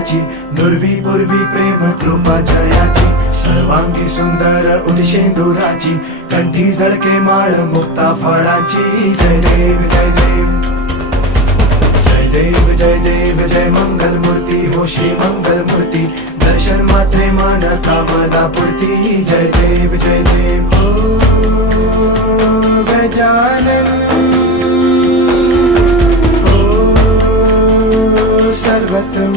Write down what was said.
गुणाची, नुरवी पुरवी प्रेम कृपा जयाची, सर्वांगी सुंदर उदिशेंदुराची, कंठी झळके माळ मुक्ता फळाची. जय देव जय देव जय देव जय देव जय मंगल मूर्ती हो श्री मंगल मूर्ती, दर्शन मात्रे मन कामना पूर्ती. जय देव जय देव हो गजानन हो सर्वत्र